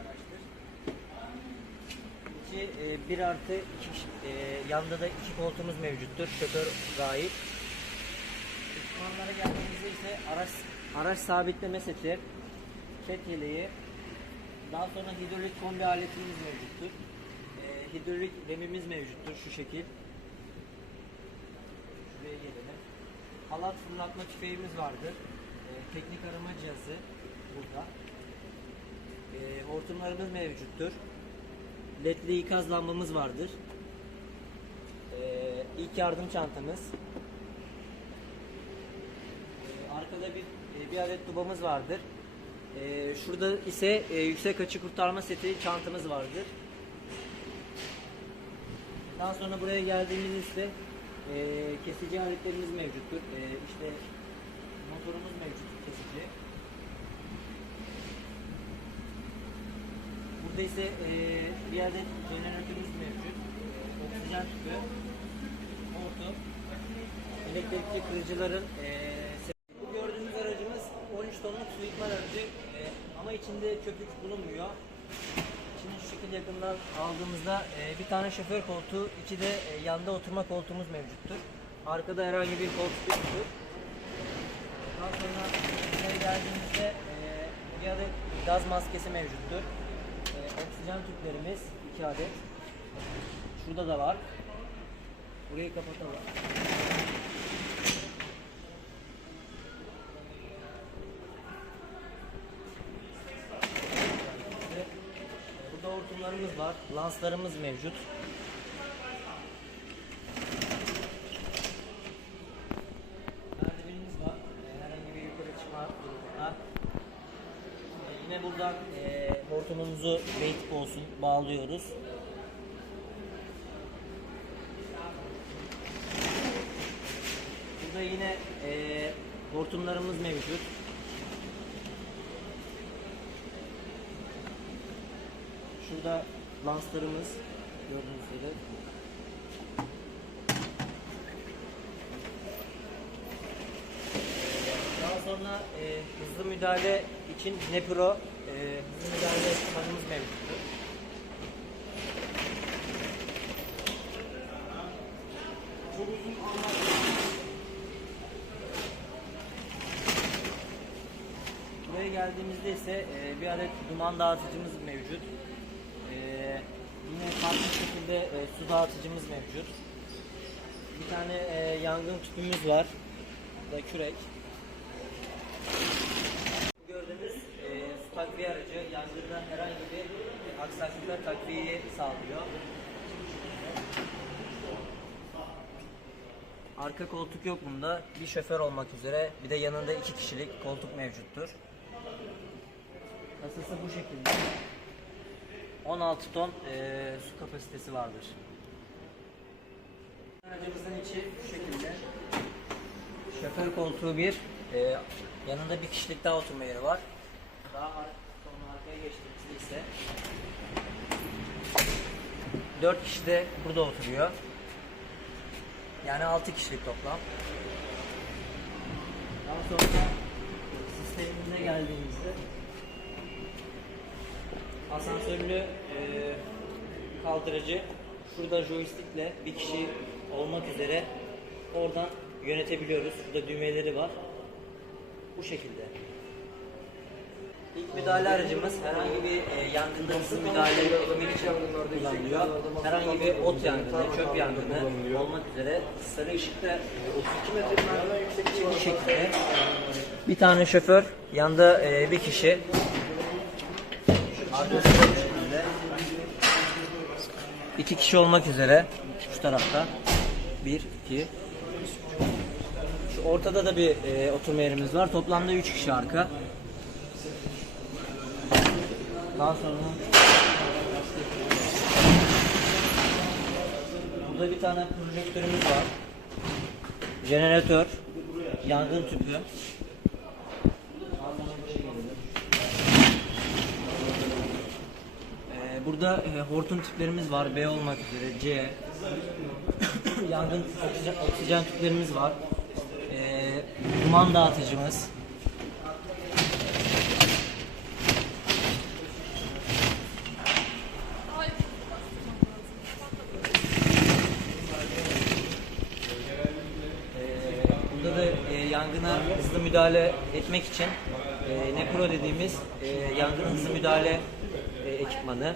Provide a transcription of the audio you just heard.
araçtır. E, 1 artı 2 e, yanda da iki koltuğumuz mevcuttur. Şoför dahil. Ekipmanlara geldiğimizde ise araç araç sabitleme seti, set yeleği, daha sonra hidrolik kombi aletimiz mevcuttur. E, hidrolik remimiz mevcuttur şu şekil. Şuraya gelelim. Halat fırlatma tüfeğimiz vardır. E, teknik arama cihazı burada. E, hortumlarımız mevcuttur. LED'li ikaz lambamız vardır. E, ilk yardım çantamız. E, arkada bir e, bir adet tubamız vardır. E, şurada ise e, yüksek açı kurtarma seti çantamız vardır. Daha sonra buraya geldiğimizde e, kesici aletlerimiz mevcuttur. E, işte motorumuz mevcut kesici. Burada ise e, bir adet jeneratörümüz mevcut. E, oksijen tüpü, hortum, elektrikli kırıcıların e, bu gördüğünüz aracımız 13 tonluk su yıkma aracı e, ama içinde köpük bulunmuyor. Şimdi şu şekilde yakından aldığımızda e, bir tane şoför koltuğu, iki de e, yanda oturma koltuğumuz mevcuttur. Arkada herhangi bir koltuk yoktur. Daha sonra buraya geldiğimizde e, bir adet gaz maskesi mevcuttur. Oksijen tüplerimiz iki adet. Şurada da var. Burayı kapatalım. Burada hortumlarımız var. Lanslarımız mevcut. Merdivenimiz var. Ee, herhangi bir yukarı çıkma durumunda. Ee, yine buradan e, hortumumuzu beytik olsun bağlıyoruz. Burada yine e, hortumlarımız mevcut. Şurada lanslarımız gördüğünüz gibi. Daha sonra e, hızlı müdahale için Nepro e, hızlı müdahale ekipmanımız mevcuttur. Buraya geldiğimizde ise e, bir adet duman dağıtıcımız mevcut. E, yine farklı şekilde e, su dağıtıcımız mevcut. Bir tane e, yangın tüpümüz var. Bu da kürek. Bu Gördüğünüz e, su takviye aracı yangında herhangi bir aksaklıklar takviyeyi sağlıyor. Arka koltuk yok bunda. Bir şoför olmak üzere bir de yanında iki kişilik koltuk mevcuttur. Kasası bu şekilde. 16 ton eee, su kapasitesi vardır. Aracımızın içi bu şekilde. Şoför koltuğu bir, eee, yanında bir kişilik daha oturma yeri var. Daha geçtiğimizde ise 4 kişi de burada oturuyor. Yani 6 kişilik toplam. Daha sonra sistemimize geldiğimizde asansörlü e, kaldırıcı şurada joystickle bir kişi olmak üzere oradan yönetebiliyoruz. Burada düğmeleri var. Bu şekilde. İlk müdahale aracımız herhangi bir e, yangında hızlı müdahale etmek için kullanılıyor. Herhangi bir ot yangını, çöp yangını olmak üzere sarı ışıkta e, 32 metre merdiven yüksekliği bu şekilde. Bir tane şoför, yanda e, bir kişi. Arkasında. İki kişi olmak üzere şu tarafta. Bir, iki. Şu ortada da bir e, oturma yerimiz var. Toplamda üç kişi arka. Daha sonra burada bir tane projektörümüz var. Jeneratör, yangın tüpü. Ee, burada e, hortum tiplerimiz var. B olmak üzere C. Yangın oksijen, oksijen tüplerimiz var. Ee, duman dağıtıcımız. Yangına hızlı müdahale etmek için e, Nepro dediğimiz e, yangına hızlı müdahale e, ekipmanı,